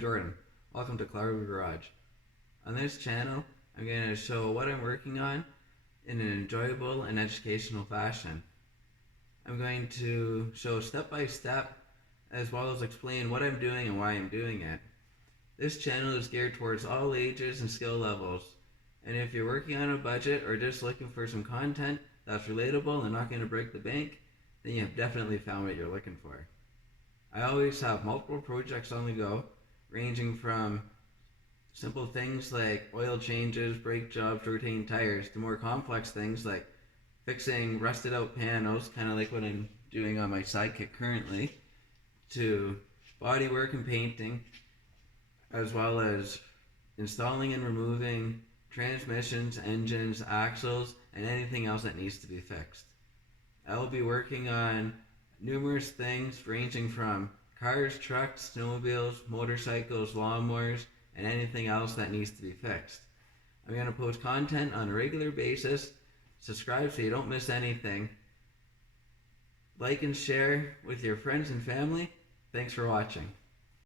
Jordan. Welcome to Clarville Garage. On this channel, I'm going to show what I'm working on in an enjoyable and educational fashion. I'm going to show step by step as well as explain what I'm doing and why I'm doing it. This channel is geared towards all ages and skill levels, and if you're working on a budget or just looking for some content that's relatable and not going to break the bank, then you have definitely found what you're looking for. I always have multiple projects on the go, ranging from simple things like oil changes, brake jobs, rotating tires, to more complex things like fixing rusted out panels, kind of like what I'm doing on my Sidekick currently, to bodywork and painting, as well as installing and removing transmissions, engines, axles, and anything else that needs to be fixed. I will be working on numerous things ranging from cars, trucks, snowmobiles, motorcycles, lawnmowers, and anything else that needs to be fixed. I'm going to post content on a regular basis. Subscribe so you don't miss anything. Like and share with your friends and family. Thanks for watching.